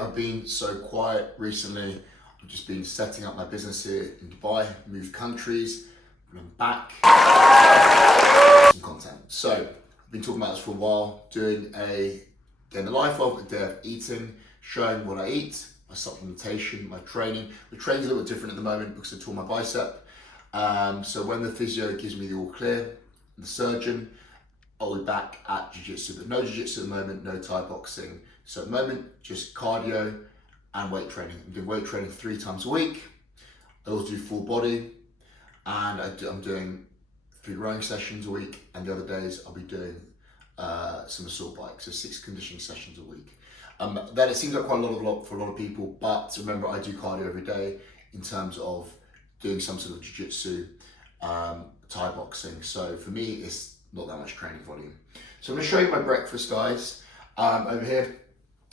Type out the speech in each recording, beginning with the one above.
I've been so quiet recently. I've just been setting up my business here in Dubai, moved countries, and I'm back. Some content. So I've been talking about this for a while, doing a day in the life of, a day of eating, showing what I eat, my supplementation, my training. The training's a little bit different at the moment because I tore my bicep. So when the physio gives me the all clear, the surgeon, I'll be back at jiu-jitsu, but no jiu-jitsu at the moment, no Thai boxing. So at the moment, just cardio and weight training. I'm doing weight training 3 times a week. I also do full body, and I'm doing 3 rowing sessions a week, and the other days I'll be doing some assault bikes, so 6 conditioning sessions a week. Then it seems like quite a lot for a lot of people, but remember I do cardio every day in terms of doing some sort of jiu-jitsu, Thai boxing. So for me, it's not that much training volume. So I'm gonna show you my breakfast, guys. Over here,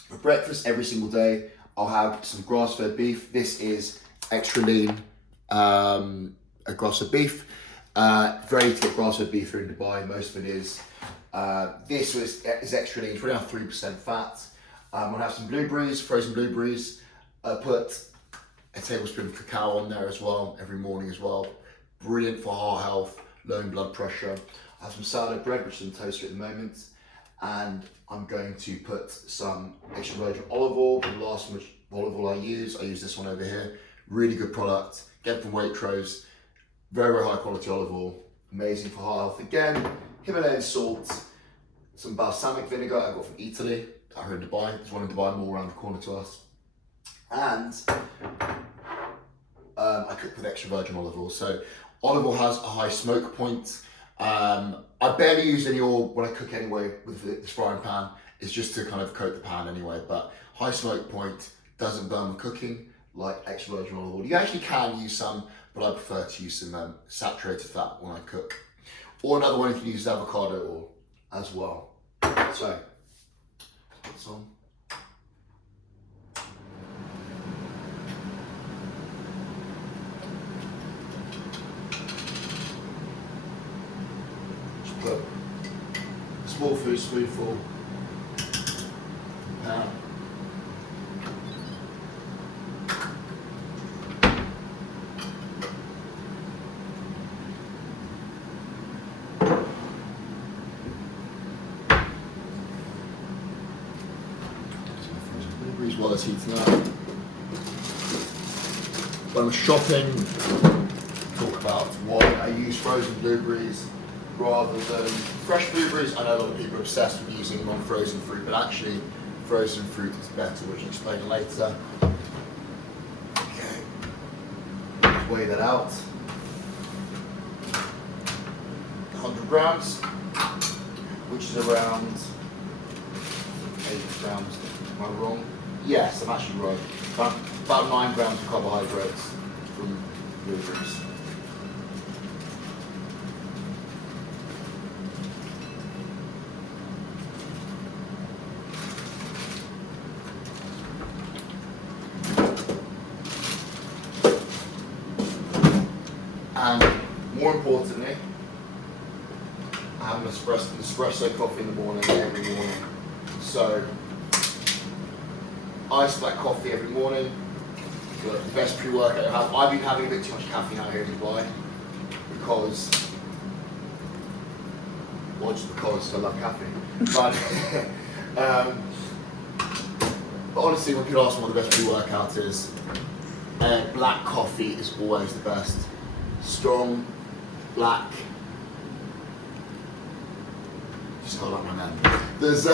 for breakfast every single day, I'll have some grass-fed beef. This is extra lean, a grass-fed beef. Very easy to get grass-fed beef here in Dubai, most of it is. This is extra lean, it's around 3% fat. I'm gonna have some blueberries, frozen blueberries. I put a tablespoon of cacao on there as well, every morning as well. Brilliant for heart health, lowering blood pressure. I have some sourdough bread, which is in toaster at the moment. And I'm going to put some extra virgin olive oil, the last olive oil I use this one over here. Really good product, get it from Waitrose. Very, very high quality olive oil, amazing for heart health. Again, Himalayan salt, some balsamic vinegar I got from Italy, out here in Dubai. There's one in Dubai more around the corner to us. And I cook with extra virgin olive oil. So olive oil has a high smoke point. I barely use any oil when I cook anyway with this frying pan. It's just to kind of coat the pan anyway, but high smoke point doesn't burn when cooking like extra virgin olive oil. You actually can use some, but I prefer to use some saturated fat when I cook. Or another one you can use is avocado oil as well. So, put this on. Put a small food spoonful pan. Blueberries while it's heating up. When I'm shopping, talk about why I use frozen blueberries rather than fresh blueberries. I know a lot of people are obsessed with using non-frozen fruit, but actually frozen fruit is better, which I'll explain later. Okay, let's weigh that out. 100 grams, which is around 8 grams. Am I wrong? Yes, I'm actually right. About 9 grams of carbohydrates from blueberries. And more importantly, I have an espresso coffee in the morning, every morning. So, iced black coffee every morning. The best pre-workout I have. I've been having a bit too much caffeine out here in Dubai because, well, just because I love caffeine. But honestly, when people ask me what the best pre-workout is, black coffee is always the best. Strong, black. Just hold on my man. There's,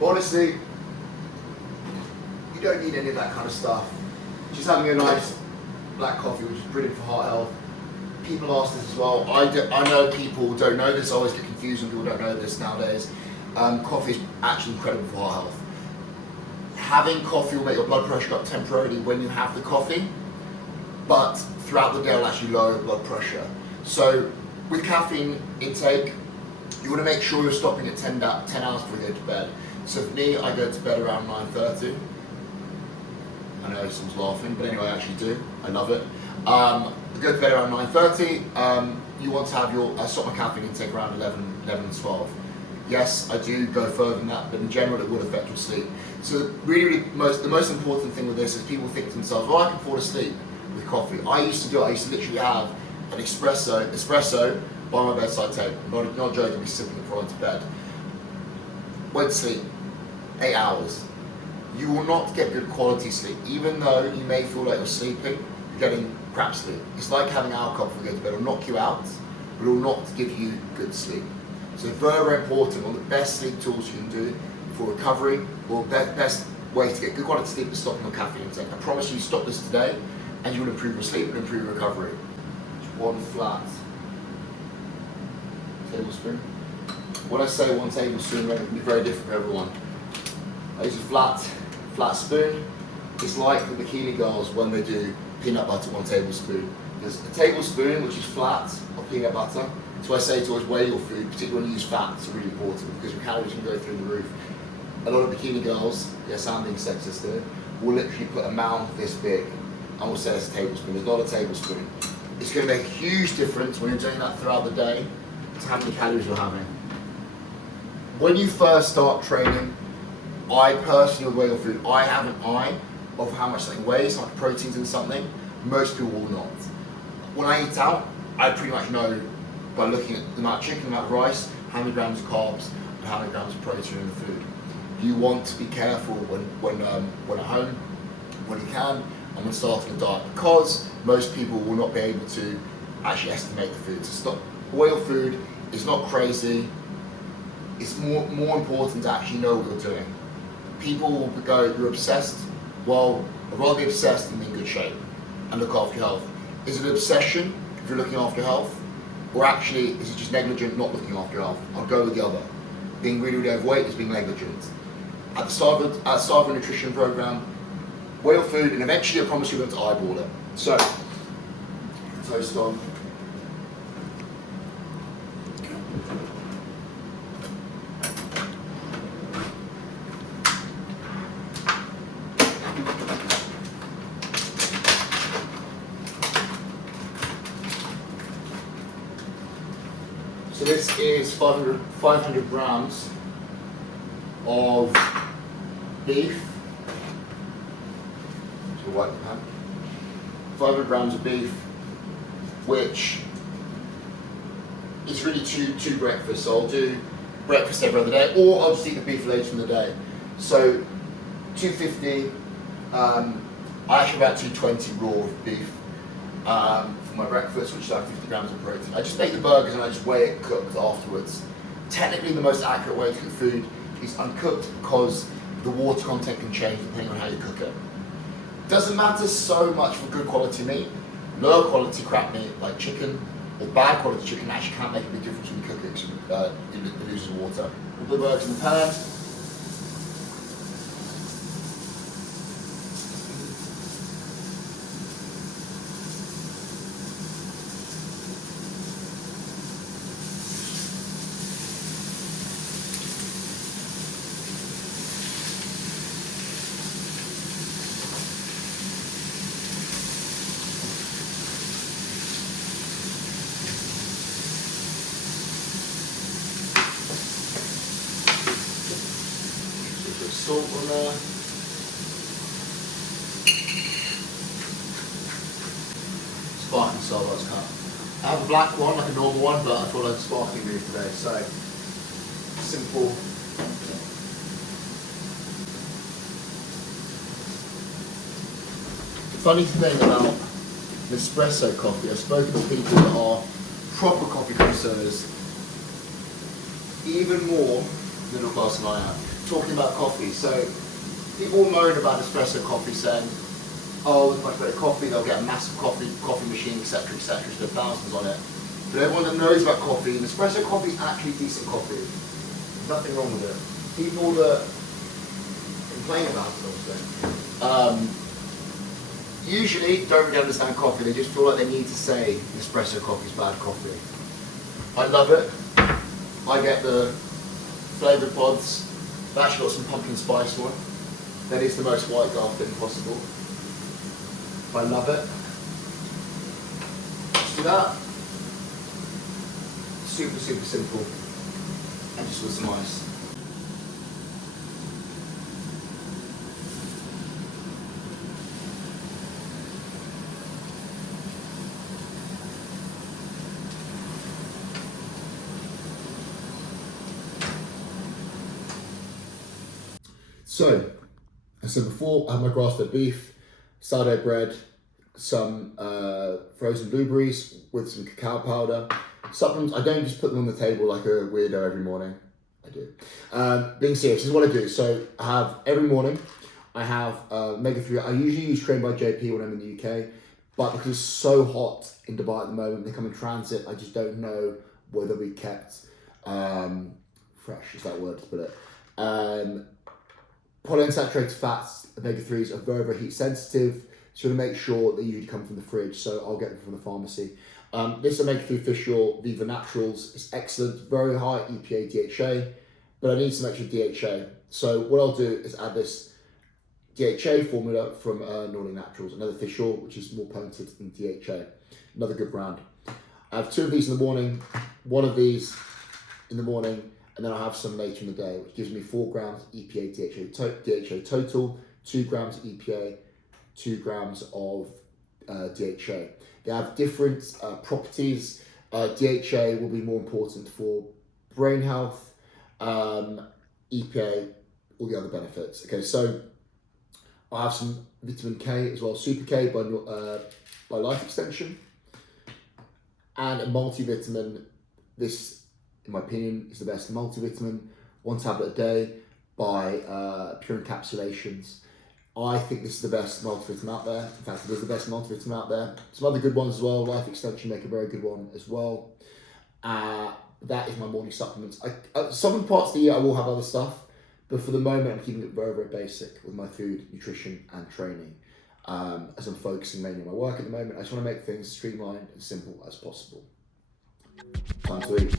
honestly, you don't need any of that kind of stuff. Just having a nice black coffee, which is brilliant for heart health. People ask this as well. I know people don't know this. I always get confused when people don't know this nowadays. Coffee is actually incredible for heart health. Having coffee will make your blood pressure go up temporarily when you have the coffee, but throughout the day it'll actually lower your blood pressure. So with caffeine intake, you want to make sure you're stopping at 10 hours before you go to bed. So for me, I go to bed around 9:30. I know someone's laughing, but anyway, I actually do. I love it. I go to bed around 9:30. You want to have I stop my caffeine intake around 11 and 12. Yes, I do go further than that, but in general it will affect your sleep. So really, the most important thing with this is people think to themselves, well, I can fall asleep with coffee. I used to do it. I used to literally have an espresso by my bedside table. Not joking, we sipping it prior to bed. Went to sleep, 8 hours. You will not get good quality sleep. Even though you may feel like you're sleeping, you're getting crap sleep. It's like having alcohol before you go to bed. It'll knock you out, but it will not give you good sleep. So very, very important. One of the best sleep tools you can do for recovery, or best way to get good quality sleep is stopping your caffeine intake. I promise you, stop this today, and you will improve your sleep and improve your recovery. Just 1 flat tablespoon. When I say 1 tablespoon, it can be very different for everyone. I use a flat spoon. It's like the bikini girls when they do peanut butter, 1 tablespoon. There's a tablespoon which is flat of peanut butter. So I say to always weigh your food, particularly when you use fat. It's really important because your calories can go through the roof. A lot of bikini girls, yes, I'm being sexist here, will literally put a mound this big and will say it's a tablespoon. It's not a tablespoon. It's going to make a huge difference when you're doing that throughout the day to how many calories you're having. When you first start training, I personally weigh your food. I have an eye of how much something weighs, like proteins in something. Most people will not. When I eat out, I pretty much know by looking at the amount of chicken, the amount of rice, how many grams of carbs, and how many grams of protein in the food. You want to be careful when at home, when you can, and when starting a diet, because most people will not be able to actually estimate the food. So stop. Weigh your food. It's not crazy. It's more important to actually know what you're doing. People will go, you're obsessed. Well, I'd rather be obsessed than be in good shape and look after your health. Is it an obsession if you're looking after your health? Or actually, is it just negligent not looking after your health? I'll go with the other. Being really, really overweight is being negligent. At the start of a nutrition program, weigh your food, and eventually I promise you're going to eyeball it. So, toast on. So this is 500 grams of beef. So wipe the pan. 500 grams of beef, which is really two breakfasts. So I'll do breakfast every other day, or I'll just eat the beef later in the day. So 250. I actually about 220 raw beef. For my breakfast, which is like 50 grams of protein. I just make the burgers and I just weigh it cooked afterwards. Technically the most accurate way to cook food is uncooked because the water content can change depending on how you cook it. Doesn't matter so much for good quality meat. Lower quality crap meat like chicken or bad quality chicken actually can't make a big difference when you cook it because it loses water. We'll put the burgers in the pan. Salt on there. Sparkling Starbucks cup. I have a black one, like a normal one, but I thought I'd sparkling move today. So simple. The funny thing about Nespresso coffee, I've spoken to people that are proper coffee connoisseurs, even more middle class than I am, talking about coffee. So people moan about espresso coffee, saying, oh, it's much better coffee, they'll get a massive coffee machine, etc., etc., spend thousands on it. But everyone that knows about coffee, and espresso coffee is actually decent coffee. There's nothing wrong with it. People that complain about it, obviously, usually don't really understand coffee. They just feel like they need to say espresso coffee is bad coffee. I love it. I get the flavoured pods. I've actually got some pumpkin spice one. That is the most white girl thing possible. I love it. Just do that. Super, super simple. just with some ice. So, as I said before, I have my grass-fed beef, sourdough bread, some frozen blueberries with some cacao powder. Supplements, I don't just put them on the table like a weirdo every morning. I do. Being serious, this is what I do. So I have, every morning, I have omega-3. I usually use Trained by JP when I'm in the UK, but because it's so hot in Dubai at the moment, they come in transit, I just don't know whether we kept fresh, is that word to put it. Polyunsaturated fats, omega-3s are very, very heat sensitive. So to make sure they usually come from the fridge, so I'll get them from the pharmacy. This omega-3 fish oil, Viva Naturals, is excellent, very high EPA DHA, but I need some extra DHA. So what I'll do is add this DHA formula from Nordic Naturals, another fish oil, which is more potent than DHA, another good brand. I have 2 of these in the morning, 1 of these in the morning, and then I'll have some later in the day, which gives me 4 grams EPA DHA total, 2 grams EPA, 2 grams of DHA. They have different properties. DHA will be more important for brain health, EPA, all the other benefits. Okay, so I have some vitamin K as well, Super K by Life Extension, and a multivitamin. This, in my opinion, is the best multivitamin, 1 tablet a day by Pure Encapsulations. I think this is the best multivitamin out there. In fact, it is the best multivitamin out there. Some other good ones as well. Life Extension make a very good one as well. That is my morning supplements. Some parts of the year I will have other stuff, but for the moment I'm keeping it very, very basic with my food, nutrition and training. As I'm focusing mainly on my work at the moment, I just want to make things streamlined and simple as possible. Time to eat.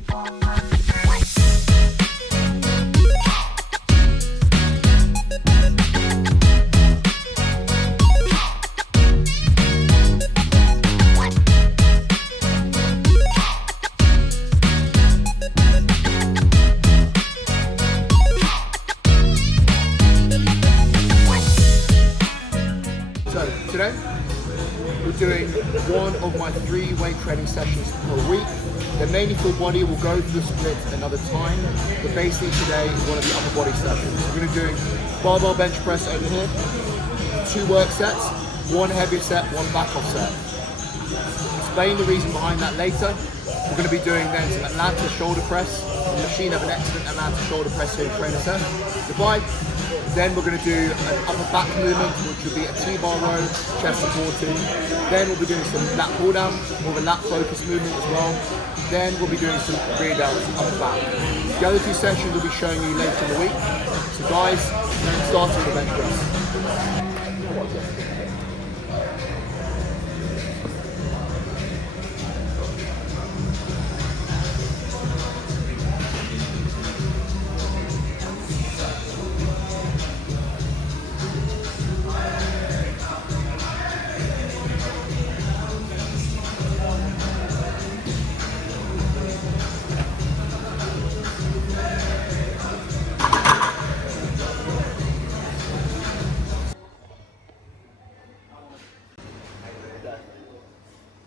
Today, we're doing one of my 3 weight training sessions per week. They're mainly full body, we'll go through the split another time, but basically today is one of the upper body sessions. We're going to do barbell bench press over here, 2 work sets, 1 heavy set, 1 back off set. Explain the reason behind that later. We're going to be doing then some Atlanta shoulder press. The machine have an excellent Atlanta shoulder press here in Trainer Set. The bike. Then we're going to do an upper back movement, which will be a T-bar row, chest supported. Then we'll be doing some lat pull down, more of a lat focus movement as well. Then we'll be doing some rear downs, upper back. The other 2 sessions we'll be showing you later in the week. So guys, starting with the bench press.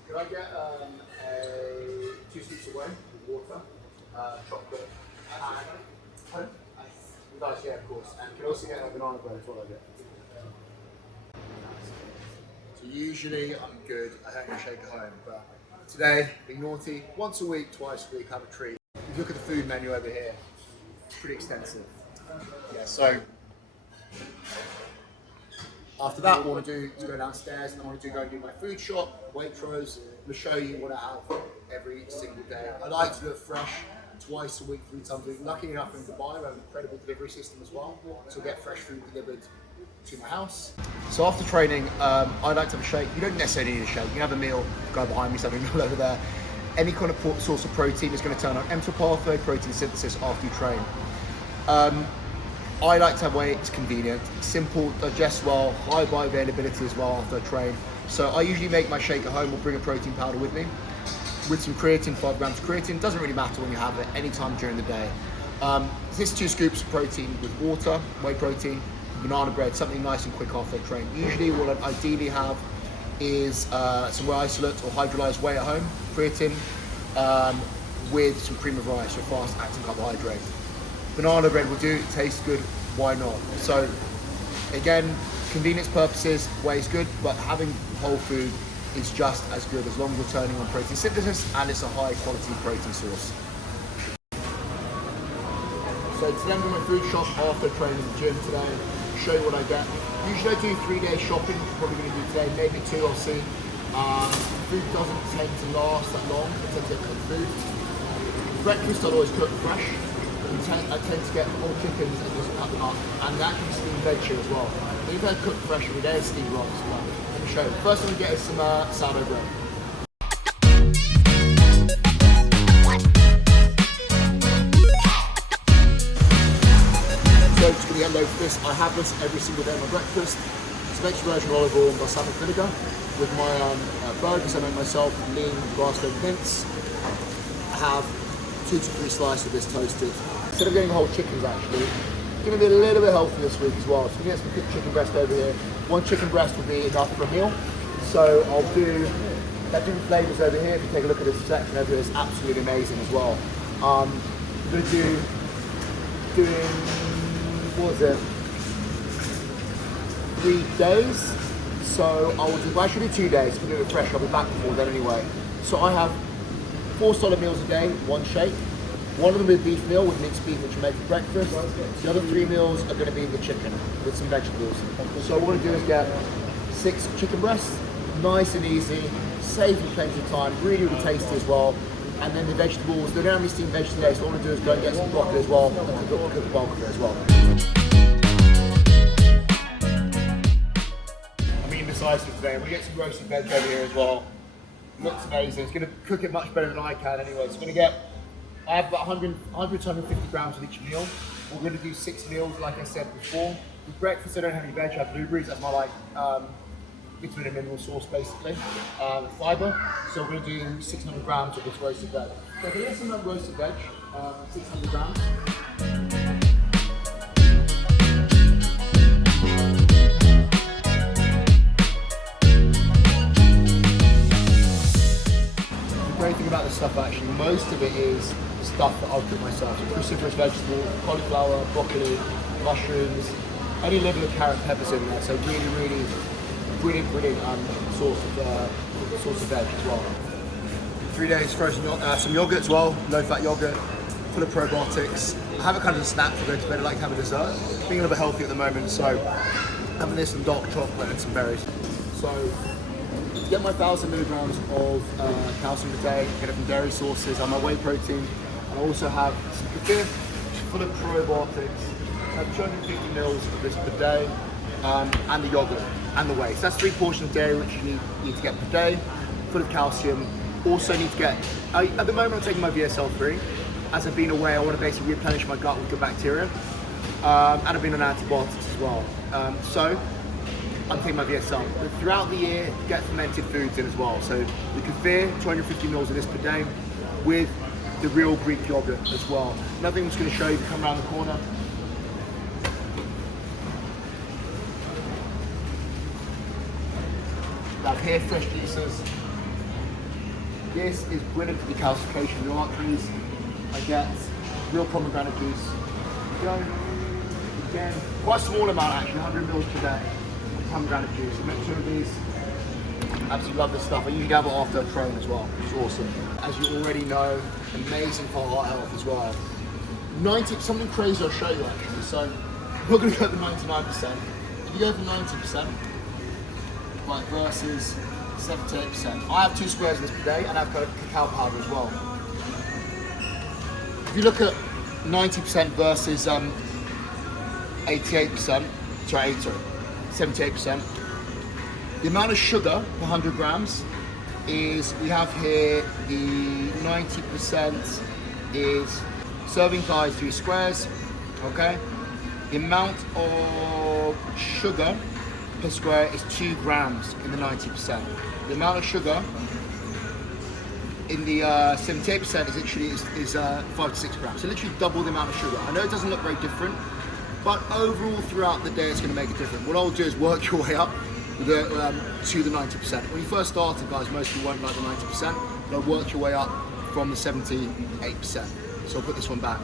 Can I get a 2 scoops away with water, chocolate, and with ice, yeah, of course. And can also get a banana bread as well, I get. So usually I'm good, I don't shake at home, but today, being naughty, once a week, twice a week, have a treat. If you look at the food menu over here, it's pretty extensive. Yeah, so after that, what I want to do is go downstairs and I want to go and do my food shop, Waitrose. I'm going to show you what I have every single day. I like to do it fresh, twice a week, 3 times a week. Lucky enough in Dubai, we have an incredible delivery system as well. So I'll get fresh food delivered to my house. So after training, I like to have a shake. You don't necessarily need a shake. You can have a meal, go behind me, something over there. Any kind of source of protein is going to turn on mTOR pathway, protein synthesis after you train. I like to have whey, it's convenient, simple, digests well, high bioavailability as well after I train. So I usually make my shake at home or bring a protein powder with me with some creatine, 5 grams of creatine. Doesn't really matter when you have it, any time during the day. This 2 scoops of protein with water, whey protein, banana bread, something nice and quick after a train. Usually what I ideally have is some whey isolate or hydrolyzed whey at home, creatine, with some cream of rice or fast acting carbohydrate. Banana bread will do, it tastes good, why not? So again, convenience purposes, whey is good, but having whole food is just as good as long as we're turning on protein synthesis and it's a high quality protein source. So today I'm doing my food shop after training in the gym today, show you what I get. Usually I do 3 days shopping, probably going to do today, maybe 2, I'll see. Food doesn't tend to last that long, I tend to get cooked food. Breakfast I'll always cook fresh. I tend to get whole chickens and just cut them up, and that can steam veg here as well. If I cook fresh every day, steamed rice as well. Let me show you. First thing we get is some sourdough bread. So just going to get loads of this. I have this every single day of my breakfast. It's an extra virgin olive oil and balsamic vinegar with my burgers I make myself, lean grass-fed mince. I have 2 to 3 slices of this toasted. Instead of getting whole chickens actually, gonna be a little bit healthy this week as well. So we get some good chicken breast over here. 1 chicken breast will be enough for a meal. So I'll do different flavors over here. If you take a look at this section over here, it's absolutely amazing as well. I'm gonna doing, what was it? 3 days. So I will do, well, actually do 2 days. We'll do it fresh. I'll be back before then anyway. So I have 4 solid meals a day, 1 shake. 1 of them is beef meal with mixed beef, which I make for breakfast. The other 3 meals are going to be the chicken with some vegetables. So what I want to do is get 6 chicken breasts, nice and easy, saves me plenty of time, really, really tasty as well. And then the vegetables, they don't have any steamed veg today, so what I want to do is go and get some broccoli as well, and cook the bulk of it as well. I'm eating this ice today, and we get some roasted veg over here as well. Looks amazing. It's going to cook it much better than I can anyway. So we're going to get, I have about 100 to 150 grams with each meal. We're going to do 6 meals, like I said before. With breakfast, I don't have any veg. I have blueberries. That's my vitamin and mineral source, basically. Fiber. So we're going to do 600 grams of this roasted veg. So if I get some roasted veg, 600 grams. The great thing about this stuff actually, most of it is stuff that I'll cook myself. So cruciferous vegetables, cauliflower, broccoli, mushrooms, any level of carrot peppers in there. So really, really brilliant source of veg as well. 3 days frozen some yogurt as well, low fat yogurt, full of probiotics. I have it kind of as a snack for going to bed. I like to have a dessert. Being a little bit healthy at the moment, so having this and dark chocolate and some berries. So to get my 1,000 milligrams of calcium per day, get it from dairy sources, and my whey protein. I also have some kefir, which is full of probiotics. I have 250 mils of this per day, and the yogurt and the whey. So that's 3 portions of dairy which you need to get per day, full of calcium. Also need to get, at the moment I'm taking my VSL-3. As I've been away, I want to basically replenish my gut with good bacteria. And I've been on antibiotics as well. So I'm taking my VSL. But throughout the year, get fermented foods in as well. So the kefir, 250 mils of this per day, with the real Greek yogurt as well. Another thing I'm just going to show you, come around the corner. I have here fresh juices. This is brilliant for decalcification of the arteries. I get real pomegranate juice. Go. Again, quite a small amount actually, 100 mils per day of pomegranate juice. I make 2 of these. Absolutely love this stuff. I usually have it after a train as well, which is awesome. As you already know, amazing for heart health as well. Something crazy I'll show you actually. So I'm not going to go for 99%. If you go for 90%, like versus 78%. I have 2 squares of this per day, and I have cacao powder as well. If you look at 90% versus 78%, the amount of sugar per 100 grams is, we have here the 90% is serving size 3 squares, okay? The amount of sugar per square is 2 grams in the 90%. The amount of sugar in the 78% is literally 5 to 6 grams. So literally double the amount of sugar. I know it doesn't look very different, but overall throughout the day it's going to make a difference. What I'll do is work your way up to the 90%. When you first started, guys, most people won't like the 90%, but I'll work your way up from the 78%. So I'll put this one back.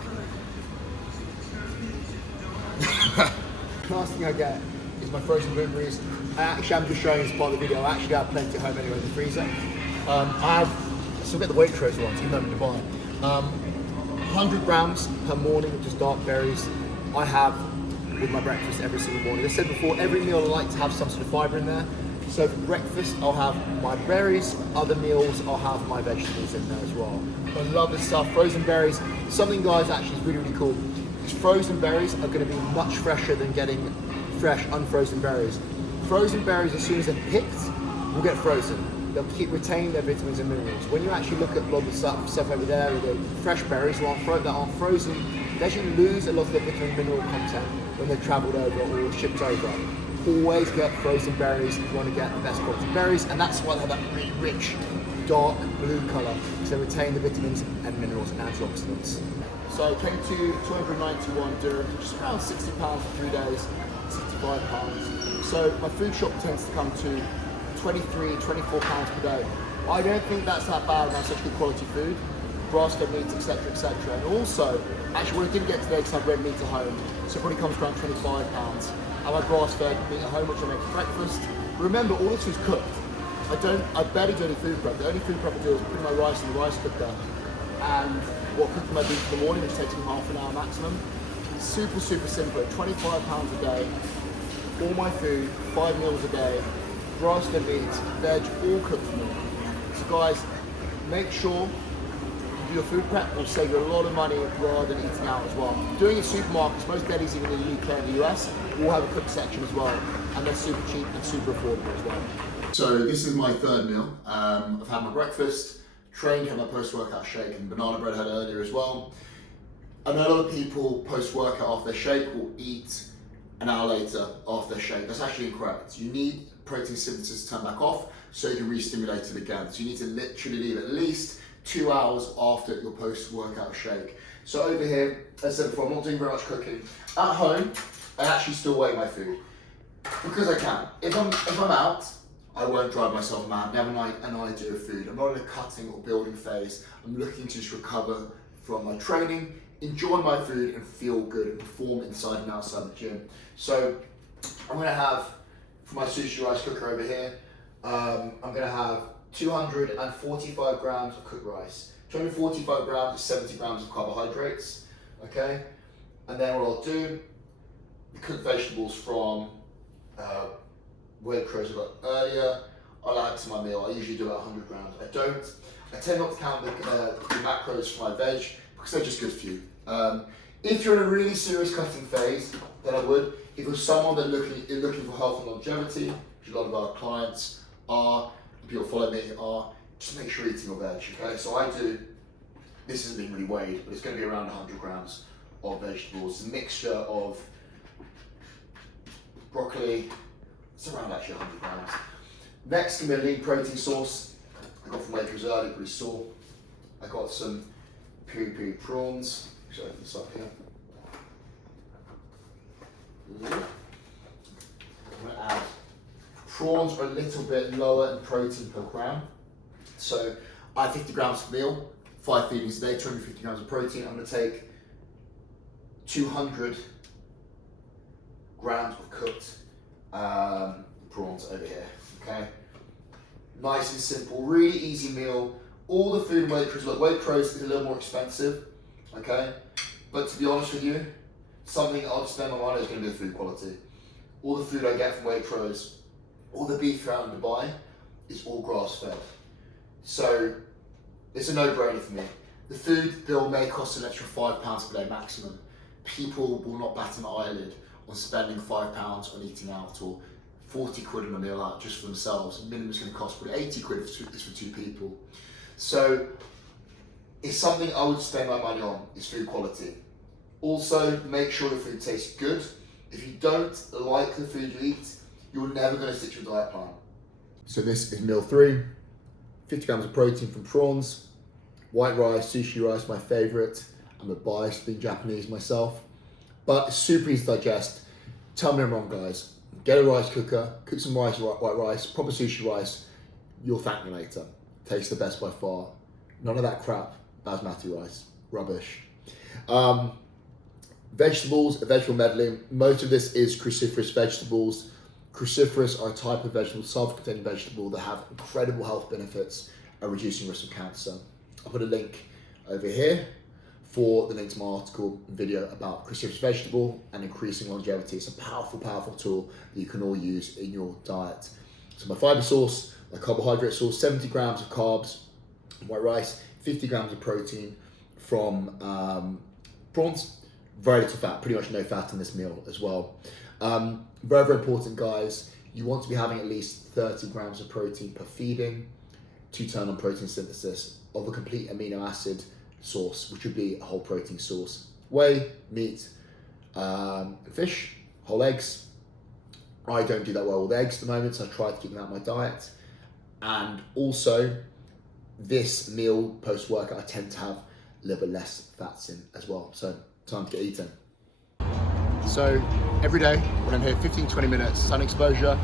Last thing I get is my frozen blueberries. Actually, I'm just showing you as part of the video. I actually have plenty at home anyway in the freezer. I still get the Waitrose ones, even though I'm in Dubai. 100 grams per morning of just dark berries I have with my breakfast every single morning. As I said before, every meal I like to have some sort of fibre in there. So for breakfast, I'll have my berries. Other meals, I'll have my vegetables in there as well. I love this stuff. Frozen berries. Something, guys, actually is really, really cool. Because frozen berries are going to be much fresher than getting fresh, unfrozen berries. Frozen berries, as soon as they're picked, will get frozen. They'll keep retaining their vitamins and minerals. When you actually look at a lot of the stuff over there, the fresh berries that aren't frozen, they actually lose a lot of their vitamin and mineral content when they're travelled over or shipped over. Always get frozen berries if you want to get the best quality berries, and that's why they have that really rich, dark blue colour, because they retain the vitamins and minerals and antioxidants. So I came to 291 dirhams, which is around £60 for 3 days, £65. So my food shop tends to come to £23, £24 per day. I don't think that's that bad and that's such good quality food. Grass-fed meat, etc, etc. And also, actually what I didn't get today because I have red meat at home, so it probably comes around £25. I have grass-fed meat at home, which I make for breakfast. Remember, all this was cooked. I barely do any food prep. The only food prep I do is putting my rice in the rice cooker and cooking my beef for the morning, which takes me half an hour maximum. Super, super simple. £25 a day. All my food, 5 meals a day. Grass-fed meat, veg, all cooked for me. So guys, make sure you do your food prep. Will save you a lot of money rather than eating out as well. Doing it in supermarkets, most delis even in the UK and the US, will have a cooked section as well, and they're super cheap and super affordable as well. So this is my third meal. I've had my breakfast, trained, had my post-workout shake, and banana bread I had earlier as well. I know a lot of people post-workout after their shake will eat an hour later after their shake. That's actually incorrect. You need protein synthesis to turn back off so you can re-stimulate it again. So you need to literally leave at least 2 hours after your post-workout shake. So over here, as I said before, I'm not doing very much cooking. At home, I actually still weigh my food because I can. If I'm out, I won't drive myself mad, never mind an idea of food. I'm not in a cutting or building phase. I'm looking to just recover from my training, enjoy my food and feel good and perform inside and outside the gym. So I'm gonna have, for my sushi rice cooker over here, I'm gonna have 245 grams of cooked rice. 245 grams is 70 grams of carbohydrates, okay? And then what I'll do, the cooked vegetables from Waitrose I got earlier, I'll add to my meal. I usually do about 100 grams. I tend not to count the macros for my veg because they're just good for you. If you're in a really serious cutting phase, then I would. If you're someone that's looking for health and longevity, which a lot of our clients are, people follow me are, just make sure you're eating your veg, okay? So I do, this isn't being really weighed, but it's going to be around 100 grams of vegetables. It's a mixture of broccoli, it's around actually 100 grams. Next, going to be a lean protein source. I got from Waitrose earlier, but you saw. I got some piri-piri prawns. Should I open this up here? I'm going to add. Prawns are a little bit lower in protein per gram. So I have 50 grams per meal, 5 feedings a day, 250 grams of protein. I'm going to take 200 grams of cooked prawns over here, okay? Nice and simple, really easy meal. All the food in Waitrose, look, Waitrose is a little more expensive, okay? But to be honest with you, something I'll spend my money is going to be the food quality. All the food I get from Waitrose, all the beef out in Dubai, is all grass-fed. So it's a no-brainer for me. The food bill may cost an extra £5 per day maximum. People will not bat an eyelid on spending £5 on eating out or 40 quid on a meal out just for themselves. Minimum is going to cost probably 80 quid if it's for 2 people. So it's something I would spend my money on, is food quality. Also, make sure the food tastes good. If you don't like the food you eat, you're never going to stick to your diet plan. So this is meal 3, 50 grams of protein from prawns, White rice, sushi rice, my favorite. I'm a biased being Japanese myself, but it's super easy to digest. Tell me I'm wrong, guys. Get a rice cooker, cook some rice, white rice, proper sushi rice. You'll thank me later. Tastes the best by far. None of that crap basmati rice. Rubbish. Vegetables, vegetable medley. Most of this is cruciferous vegetables. Cruciferous are a type of vegetable, sulfur-containing vegetable that have incredible health benefits and reducing risk of cancer. I'll put a link over here for the link to my article and video about cruciferous vegetable and increasing longevity. It's a powerful, powerful tool that you can all use in your diet. So my fiber source, my carbohydrate source, 70 grams of carbs, white rice, 50 grams of protein from prawns, very little fat, pretty much no fat in this meal as well. Very, very important, guys. You want to be having at least 30 grams of protein per feeding to turn on protein synthesis of a complete amino acid source, which would be a whole protein source. Whey, meat, fish, whole eggs. I don't do that well with eggs at the moment, so I try to keep them out of my diet. And also, this meal post-workout, I tend to have a little bit less fats in as well. So, time to get eating. So, every day when I'm here, 15-20 minutes sun exposure.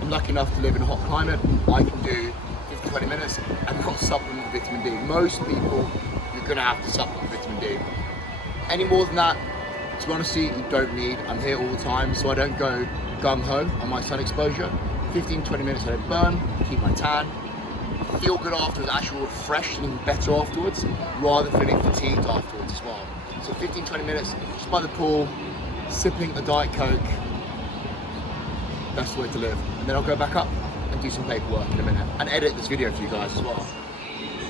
I'm lucky enough to live in a hot climate. I can do 15-20 minutes and not supplement with vitamin D. Most people, you're gonna have to supplement with vitamin D. Any more than that, to be honest, you don't need. I'm here all the time, so I don't go gung-ho on my sun exposure. 15-20 minutes, I don't burn, keep my tan, feel good afterwards, actually refreshed and even better afterwards, rather than feeling fatigued afterwards as well. So 15-20 minutes, just by the pool, sipping a Diet Coke, that's the way to live. And then I'll go back up and do some paperwork in a minute and edit this video for you guys as well.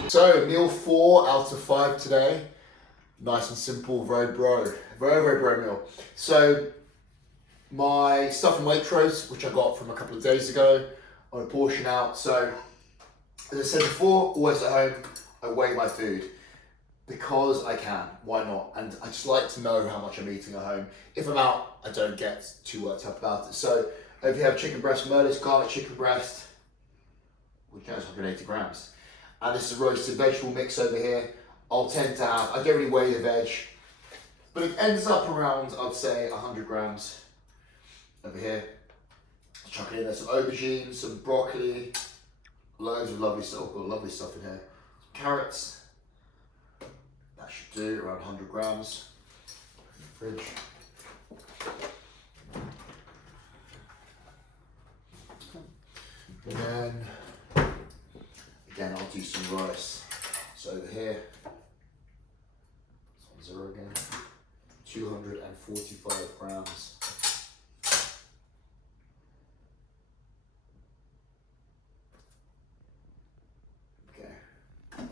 So meal 4 out of 5 today. Nice and simple, very bro meal. So my stuff in Waitrose, which I got from a couple of days ago, I want to portion out. So as I said before, always at home, I weigh my food. Because I can, why not? And I just like to know how much I'm eating at home. If I'm out, I don't get too worked up about it. So if you have chicken breast from earlier, it's garlic chicken breast, which has 180 grams. And this is a roasted vegetable mix over here. I'll tend to have, I don't really weigh the veg, but it ends up around, I'd say 100 grams over here. Chuck it in there, some aubergine, some broccoli, loads of lovely stuff, got lovely stuff in here. Some carrots. That should do around 100 grams. Fridge. And then, again, I'll do some rice. So over here, it's on 0 again, 245 grams. Okay.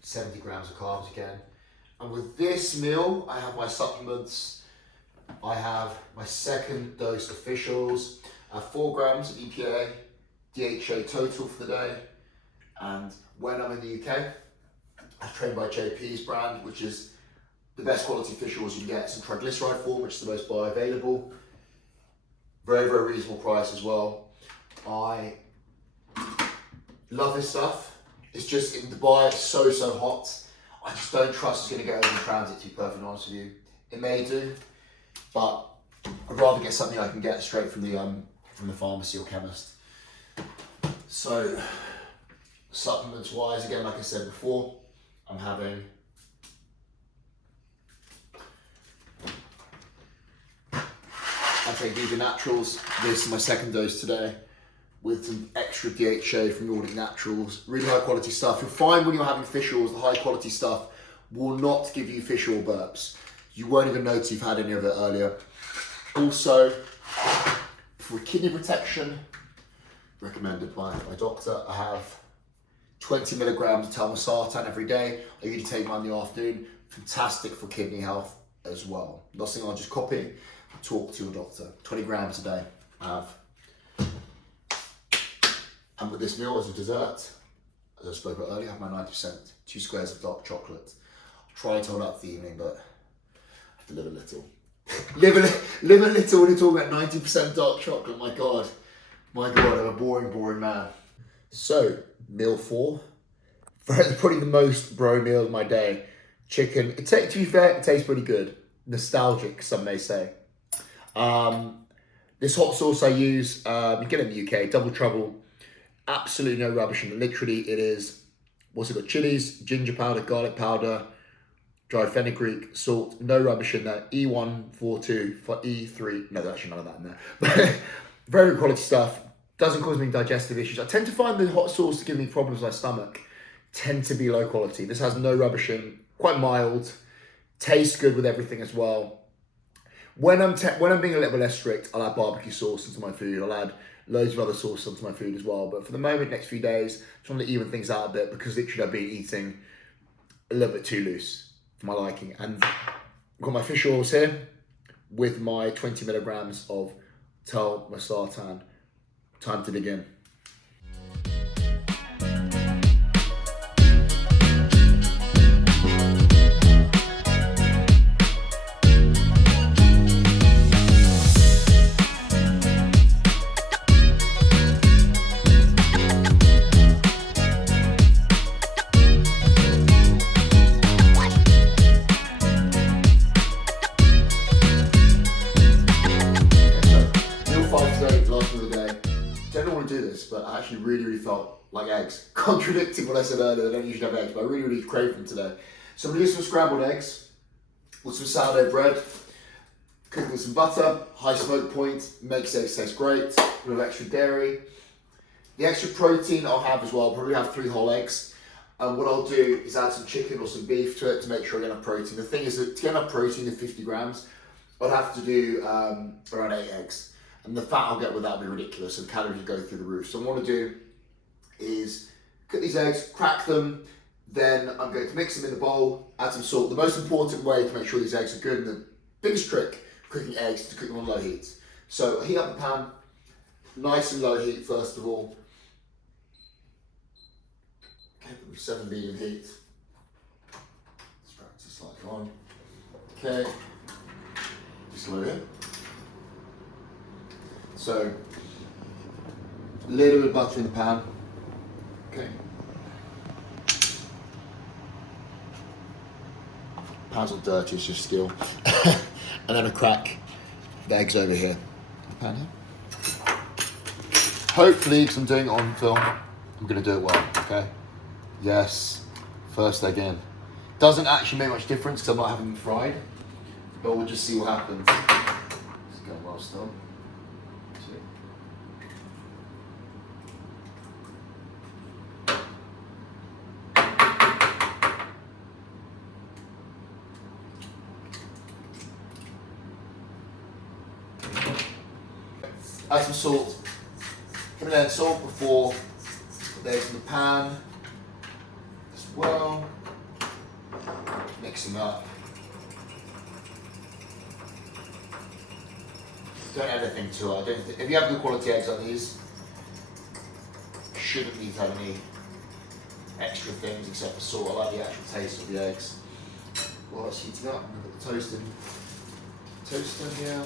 70 grams of carbs again. And with this meal, I have my supplements. I have my second dose of fish oils. I have 4 grams of EPA, DHA total for the day. And when I'm in the UK, I train by JP's brand, which is the best quality fish oils you can get. It's in triglyceride form, which is the most bioavailable. Very, very reasonable price as well. I love this stuff. It's just in Dubai, it's so hot. I just don't trust it's gonna go over in transit, to be perfectly honest with you. It may do, but I'd rather get something I can get straight from the pharmacy or chemist. So, supplements wise, again, like I said before, I'm having I take Vegan Naturals. This is my second dose today with some extra DHA from Nordic Naturals. Really high quality stuff. You'll find when you're having fish oils, the high quality stuff will not give you fish oil burps. You won't even notice you've had any of it earlier. Also, for kidney protection, recommended by my doctor, I have 20 milligrams of telmisartan every day. I usually take mine in the afternoon. Fantastic for kidney health as well. Not something I'll just copy. Talk to your doctor. 20 grams a day I have. And with this meal as a dessert, as I spoke about earlier, I have my 90%, 2 squares of dark chocolate. I'll try to hold up for the evening, but I have to live a little. live a little when you're talking about 90% dark chocolate. My God, I'm a boring man. So, meal 4, Probably the most bro meal of my day. Chicken. To be fair, it tastes pretty good. Nostalgic, some may say. This hot sauce I use, you get it in the UK, Double Trouble. Absolutely no rubbish in it. Literally, it is, what's it got? Chilies, ginger powder, garlic powder, dried fenugreek, salt, no rubbish in there. E142 for E3. No, there's actually none of that in there. But very good quality stuff. Doesn't cause me digestive issues. I tend to find the hot sauce to give me problems with my stomach tend to be low quality. This has no rubbish in, quite mild, tastes good with everything as well. When I'm being a little bit less strict, I'll add barbecue sauce into my food. I'll add loads of other sauce into my food as well. But for the moment, next few days, just want to even things out a bit because literally I've been eating a little bit too loose for my liking. And I've got my fish oils here with my 20 milligrams of Tel Masartan. Time to dig in. But I actually really felt like eggs. Contradicting what I said earlier, I don't usually have eggs, but I really crave them today. So I'm gonna use some scrambled eggs with some sourdough bread, cook with some butter, high smoke point, makes eggs taste great, with extra dairy. The extra protein I'll have as well, I'll probably have 3 whole eggs. And what I'll do is add some chicken or some beef to it to make sure I get enough protein. The thing is that to get enough protein in 50 grams, I'd have to do around 8 eggs. And the fat I'll get with that will be ridiculous, and calories will go through the roof. So what I want to do is cook these eggs, crack them, then I'm going to mix them in the bowl, add some salt. The most important way to make sure these eggs are good, and the biggest trick for cooking eggs is to cook them on low heat. So I heat up the pan, nice and low heat first of all. Okay, put them 7 medium heat. Let's practice slightly on. Okay, just low it. So, a little bit of butter in the pan. Okay. Pan's all dirty, it's just skill. And then I crack the eggs over here. The pan here. Hopefully, because I'm doing it on film, I'm going to do it well, okay? Yes, first egg in. Doesn't actually make much difference because I'm not having them fried, but we'll just see what happens. It's going well still. Add some salt. Put in salt before the eggs in the pan as well. Mix them up. Don't add anything to it. If you have good quality eggs like these, shouldn't need to have any extra things except for salt. I like the actual taste of the eggs. While it's heating up, I'm going to put the toast in here.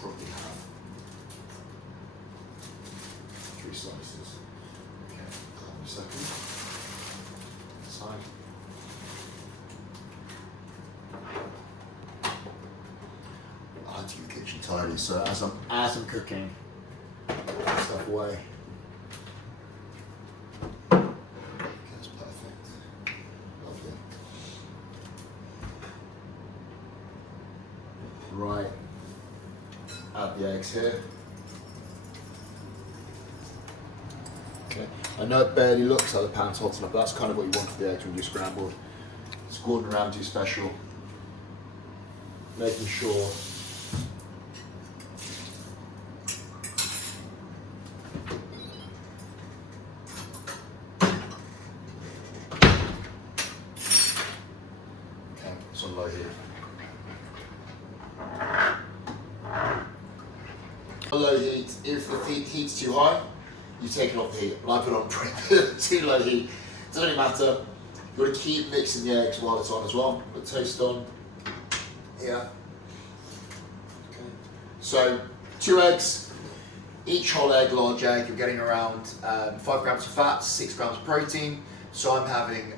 Probably have 3 slices. Okay, hold on a second. Side. I like to keep the kitchen tidy, so as I'm cooking, put stuff away. Okay, that's perfect. Lovely. Right. Add the eggs here. Okay. I know it barely looks like the pan's hot enough, but that's kind of what you want for the eggs when you do scrambled. It's Gordon Ramsay special. Making sure it's on low heat. Low heat, if the heat's too high, you take it off the heat. But I put it on too low heat. Doesn't really matter. You've got to keep mixing the eggs while it's on as well. Put toast on. here. Okay. So 2 eggs, each whole egg, large egg, you're getting around 5 grams of fat, 6 grams of protein. So I'm having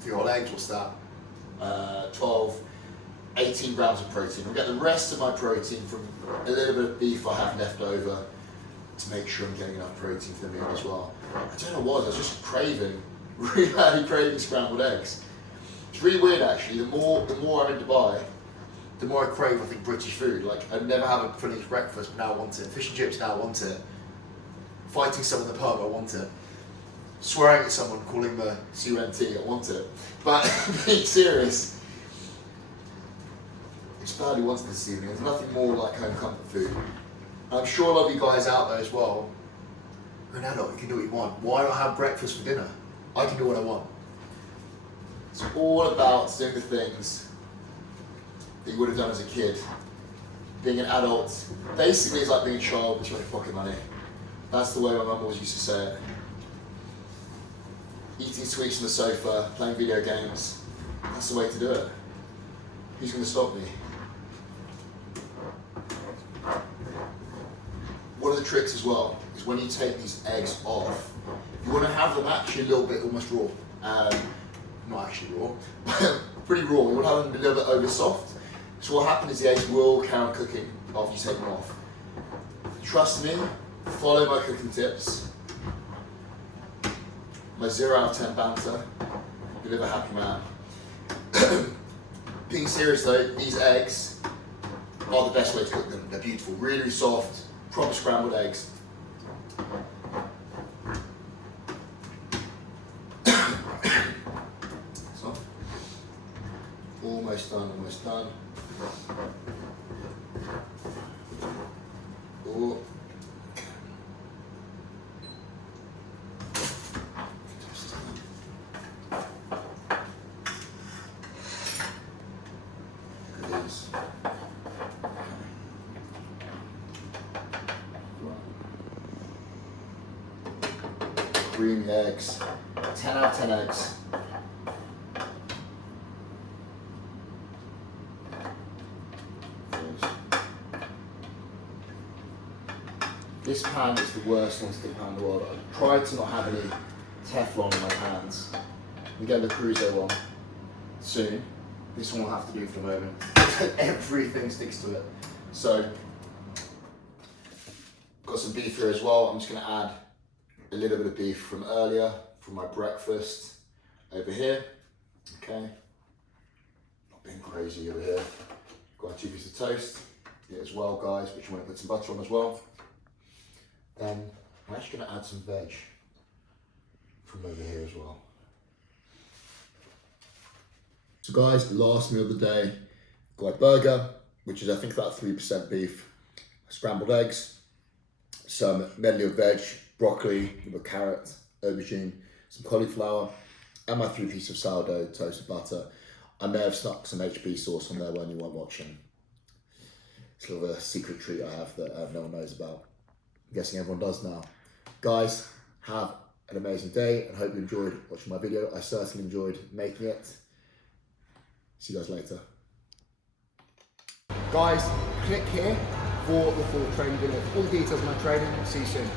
3 whole eggs, what's that? 12, 18 grams of protein. I'll get the rest of my protein from a little bit of beef I have left over to make sure I'm getting enough protein for the meal as well. I don't know what, I was just craving, really badly craving scrambled eggs. It's really weird actually, the more I'm in Dubai, the more I crave, I think, British food. Like, I never have a finished breakfast, but now I want it. Fish and chips, now I want it. Fighting someone in the pub, I want it. Swearing at someone, calling the CUNT, I want it. But being serious, it's badly wanted this evening. There's nothing more like home comfort food. And I'm sure a lot of you guys out there as well, you're an adult, you can do what you want. Why not have breakfast for dinner? I can do what I want. It's all about doing the things that you would have done as a kid. Being an adult, basically it's like being a child, but you want your pocket money. That's the way my mum always used to say it. Eating sweets on the sofa, playing video games, that's the way to do it. Who's going to stop me? One of the tricks as well is when you take these eggs off, you want to have them actually a little bit almost raw. Not actually raw, pretty raw. You want to have them a little bit over soft. So what happens is the eggs will carry on cooking after you take them off. Trust me, follow my cooking tips. My 0 out of 10 banter, you live a happy man. Being serious though, these eggs are the best way to cook them. They're beautiful, really soft, proper scrambled eggs. So, almost done, almost done. Oh. Creamy eggs, 10 out of 10 eggs. This pan is the worst non-stick pan in the world. I tried to not have any Teflon on my hands. We get the Cruiser one soon. This one will have to do for the moment. Everything sticks to it. So, got some beef here as well. I'm just going to add a little bit of beef from earlier, from my breakfast over here. Okay, not being crazy over here. Got 2 pieces of toast here as well, guys, which you want to put some butter on as well. Then I'm actually going to add some veg from over here as well. So guys, last meal of the day, got a burger, which is I think about 3% beef, scrambled eggs, some medley of veg, broccoli with a carrot, aubergine, some cauliflower, and my 3 pieces of sourdough toasted butter. I may have stuck some HP sauce on there when you weren't watching. It's sort of a secret treat I have that no one knows about. I'm guessing everyone does now. Guys, have an amazing day and hope you enjoyed watching my video. I certainly enjoyed making it. See you guys later. Guys, click here for the full training video. All the details of my training. See you soon.